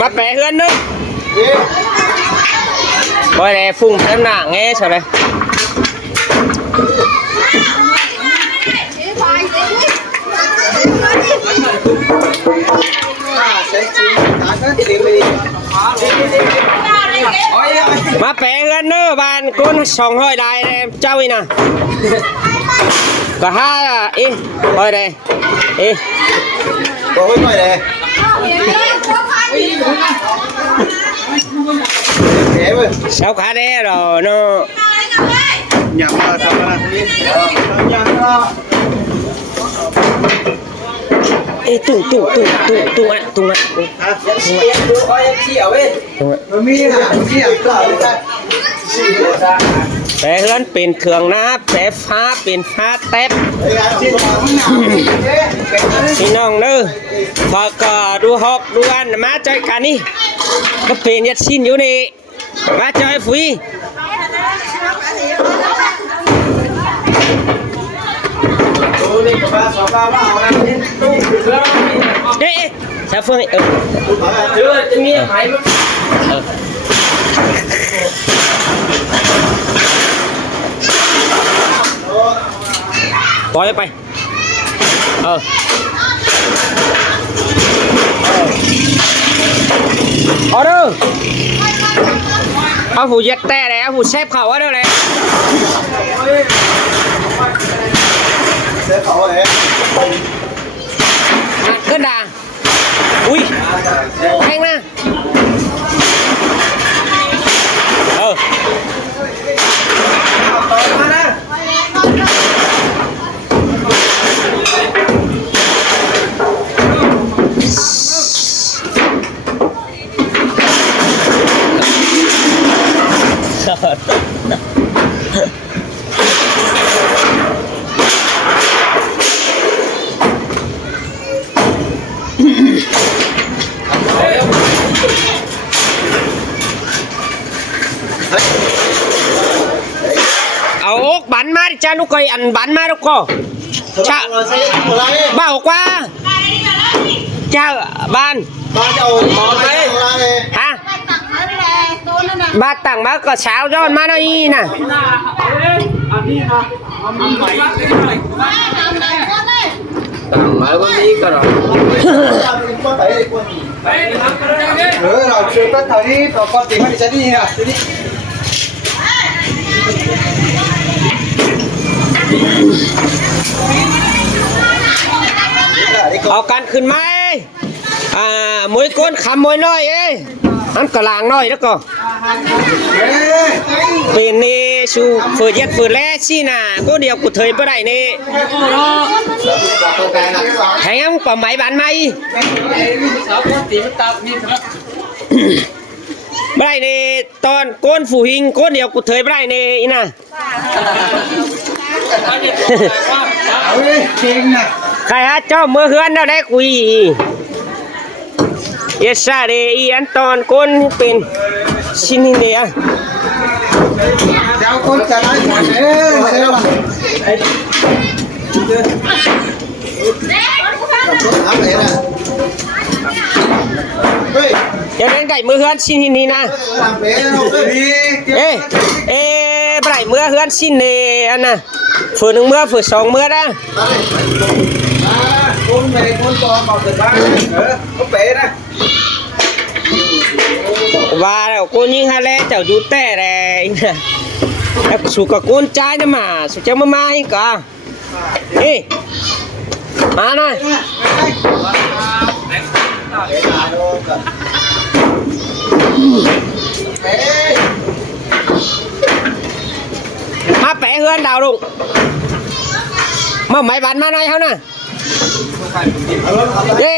มาแปะเฮือนนึงบอยเลยฟุ้งเต็มหน้าแง่ใช่ไหมมาแปะเฮือนนึงบ้านก้น200ได้เลยเจ้าอีน่ะก็ห้าอีบอยเลยอีก็ไม่ค่อยเลยsao khá đấy rồi nó nhầm là sao mà ê tung ạ bé lớnเป็นเครื่องนะแผลฟ้าเป็นฟ้าเต็บพี่น้องเด้อพอก็ดูฮอกดูอันมาใจกันนี่ก็เป็นยัดชิ้นอยู่นี่มาจอยฟุยเอ๊ะชาเฟืองจะมีหายมั้ยปล่อยไปเอาเด้อเอาผู้ยัดแต่เลยเอาผู้เชฟเขาเอาเด้อเลยเซฟเขาเลยหนักขึ้นด่างอุ้ยแพงนะมานะเอาอกบันมาดิจ้านุกไก่อันบันมาลูกก็ชะบ้าอกว่าเจ้าบ้านฮะบ้านต่างมาก็เช้าย้อนมาหน่อยน่ะต่างมาวันนี้ก็รอเราเชื่อตั้งแต่ที่ปกติไม่จะดีนะเอากันขึ้นไหมมวยก้นคำมวยน้อยอันกระลางน้อยแล้วก็เป็นนี่ชูฝืดยัดฝืดแล่ชี้น่ะก็เดียวกูเทยไปได้นี่แทงป่าไหมบ้านไหมไม่ได้นี่ตอนก้นฝูหิงก้นเดียวกูเทยไปได้นี่อีน่ะใครฮะเจ้าเมื่อเฮือนเราได้คุยเยสาเดอีอันตอนก้นเป็นชินิเดียเจ้าคนจะได้หมดยังได้ไก่เมื่อเฮือนชินนี่นะไก่เมื่อเฮือนชินนี่อันน่ะฝืนหนึ่งเมื่อฝืน2เมื่อนะคนเมย์คนตัวบอกถึงบ้านเขาเป๋นะว่าแล้วกูยิงฮาเล่เจ้าอยู่แต่แรงแล้วสุกกูนใจนะมาสุจะมาอีกอ่ะนี่มาหน่อยมาแปะเฮือนดาวลุงมาไหมบันมาหน่อยเขาน่ะเย้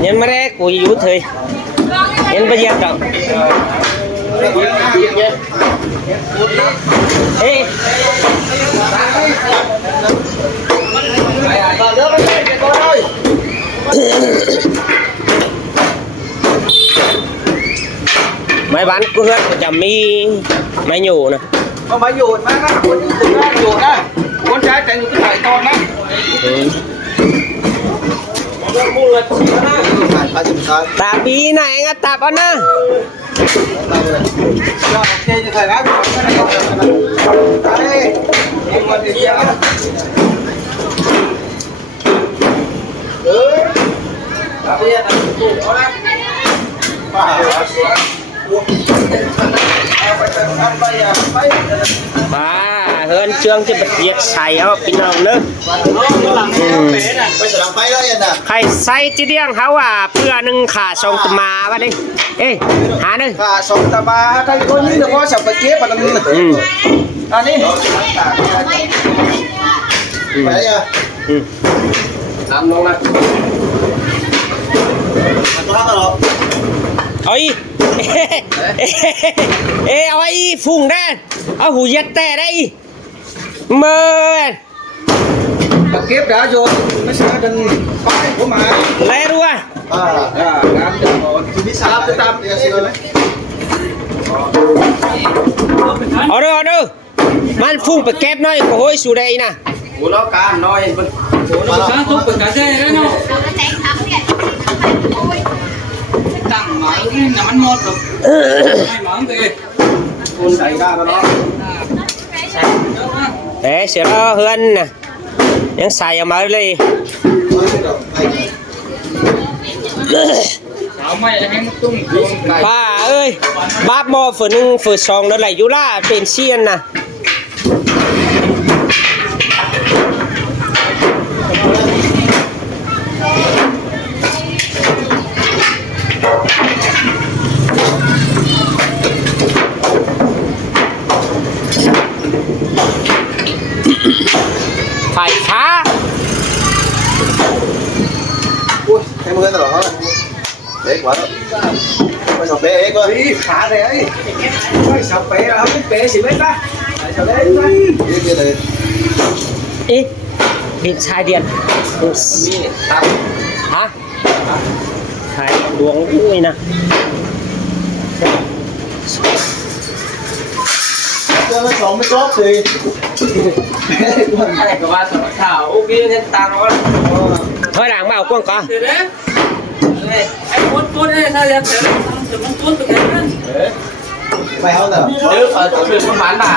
nhân mà đấy của yếu thời nhân bây giờ đâu ê Vào nước nó lên kìa con ơi. ไม้บ้านเพื่อนก็จะมีไม้อยู่นะ Mà mày dùi má nó cuốn từ ra dùi ra. Con trai chạy người cứ thải con đó. Phải chừng thôi. ตาปีไหนก็ตับเอานะ Rồi, ok thì thầy bác. Đây. Em còn thì kia. Ừ. Bây giờ là tủ đó đó. Phải. Em phải ăn bây giờ. บ้าเฮือนเชื่องจะบัดเหยียดใส่เอาพี่น้องเนอะ Bây giờ làm bay đó em nè. ใครใส่จีเดียงเขาว่าเพื่อหนึ่งขาทรงตมาวะนี่เอ้ยหาหนึ่ง À, xong ta ba đây có những được có sập cái chế và nó à đi phải à làm luôn này nó rồi เอาอีเอ้ยเอาอีฝุ่งได้เอาหูยัดแต่ได้อีเมื่อ tập kiếp đã rồi nó sẽ đừng phải của mà ไรรู้อ่ะ à làm cho rồi thì biết sao cái tam thì xin đấy เอาเด้อเอาเด้อมันฝุ่งไปเก็บหน่อยโอ้ยสูดได้นะ của nó cá nói bên Sáng tốt của cả dê đó nhau tặng mà cái nằm ăn một rồi hai món về con xảy ra vào đó เอ้เสียรอเฮือนน่ะยังใส่เอามาเลย áo mày là anh tung tung cài ป้าเอ้ยบาบหมอฝืนหนึ่งฝืนสองนั่นแหละอยู่ล่าเป็นเซียนน่ะไฟฟ้า ui em mới rồi đó đấy quá đâu bây giờ bé quá đi khá đấy ấy bây giờ bé là không bé gì mấy ta bây giờ đấy đi kia này เอ๊ะดินชายเดียนฮะชายดวงอุ้ยนะ cho nó sống mới tốt thì này của ba sở thảo ok nên tàng nó ถอยหลังมาเอากล้องก่อน thế đấy này anh cuốn đây sao em thế rồi nó cuốn từ cái đấy mày không nào nếu ở chỗ mình buôn bán bà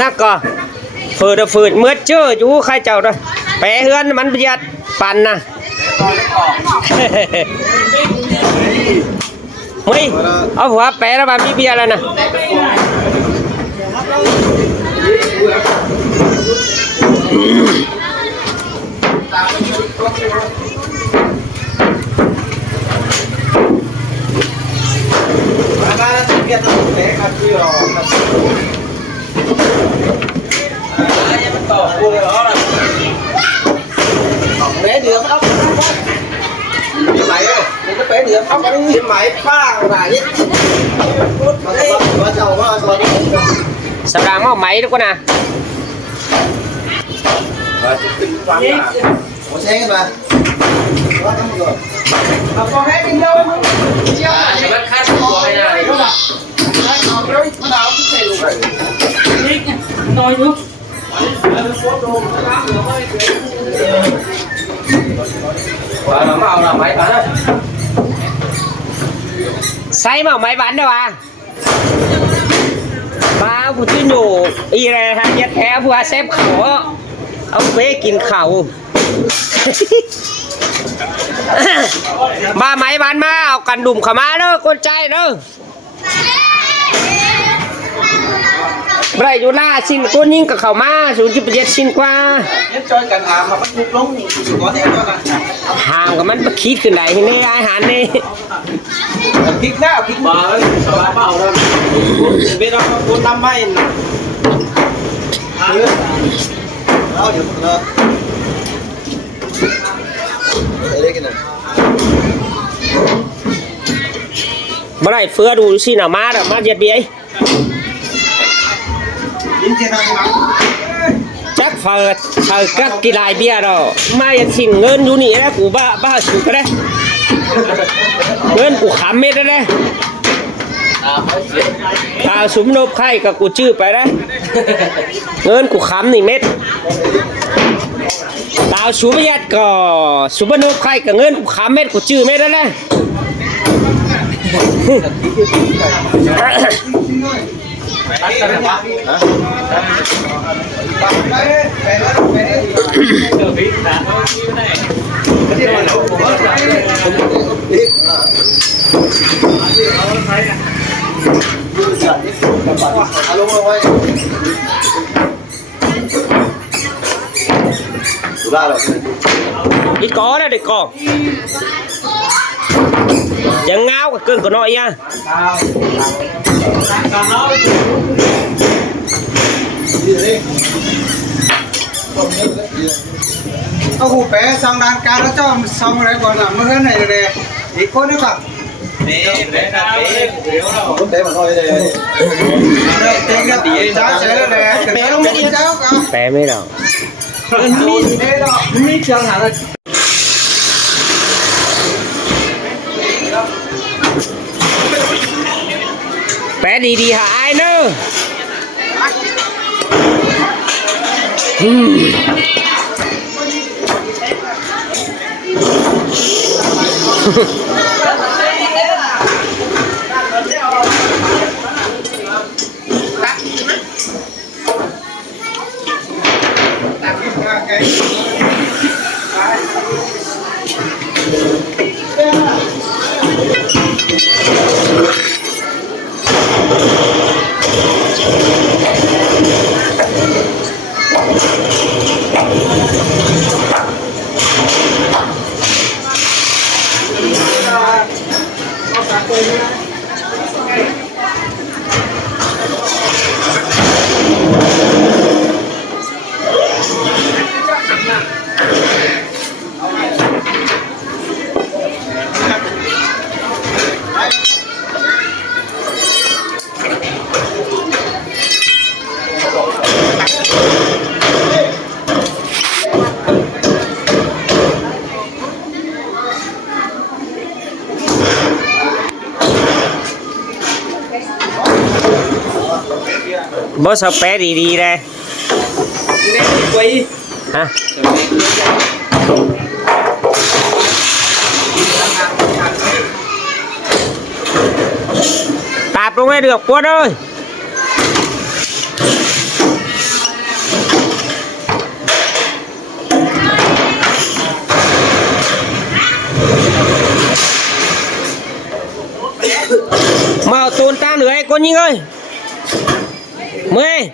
นักก็ฝืดเมื่อเจออยู่ใครเจ้าด้วยแปะเฮือนมันประหยัดปั่นนะเฮ้ยเอาหัวแปะแล้วมันมีเบียร์แล้วนะ ba nó chỉ biết nó bé ăn chưa rồi tỏ buông đó là bé được ốc cái máy ơi cái bé được ốc cái máy pha là nhé mà chầu quá rồi สำรางมาเอาไหมทุกคนนะ ủa xe cái bà quá lắm rồi mà con hết đi đâu để bắt khách của cái này đúng không nói nhúc nó màu là máy bán đấy ใส่มาเอาไหมบันด้วยวะป้าผู้ที่อยู่อีอะไรทางยัดแท้ผู้อาเซฟเขาเอาเป้กินเข่า มาไหมบันมาเอากันดุ่มเข้ามาเด้อคนใจเด้อไรอยู่ล่าชินก้นยิ่งกับเขามา0.7ชินกว่า nhất chơi cần mà bắt buộc lắm chỉ có thế thôi mà ห่างกับมันไปคิดขึ้นไหนนี่อาหารนี่ kích nào kích bờ sao bán bảo đâu bên đó có 4-5 may đó được rồi đây cái này เมื่อไรเฟือดูสิหน่ามาเด้อมาเย็ดเบี้ย chín trên 5 phờ các kỳ lại bia rồi mai xin ngân du nị đấy của ba sụp đấy ngân của khám mét đấy súng nộp khay cả của chữ phải đấy ngân của khám nị mét tao xuống bây giờ có xuống bên nộp khay cả ngân của khám mét của chữ mét đấy đấy đi có đây để có chẳng ngáo cái cơn của nội nhaเอาหูแปะซองดานการแล้วเจ้าซองอะไรก่อนหลังเมื่อไหร่เลยอีกคนนึงก่อน cũng để mà thôi đây เต็งกันจ้าเสร็จแล้วแหละแปะลงไม่ดีเจ้าก็ แปลไม่หรอก มีเชียงหา แปลดีๆหาไอ้เนอะบอสแปลดีๆเลยฮะตาบลงให้được quân ơi mà tồn ta nữa con nhinh ơi mười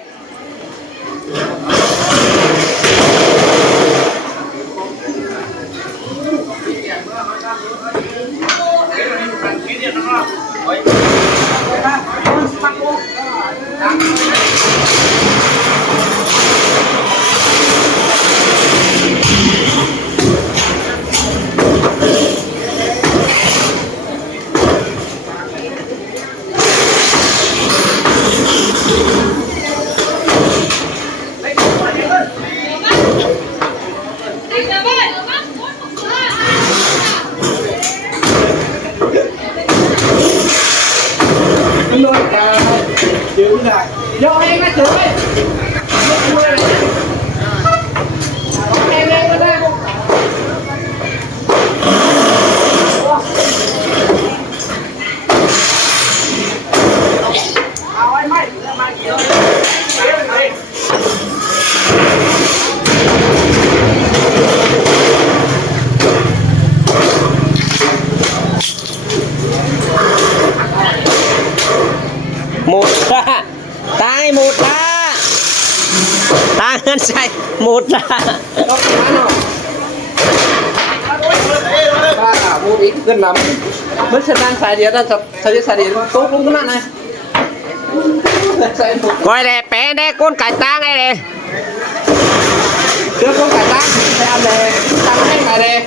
một ra tay một ra tay ngân say một ra ba một ít gần lắm mới sẽ đang xài điện đang xài điện tốt luôn cái này coi này bé đây con cải tang này này chưa con cải tang sẽ ăn này tăng cái này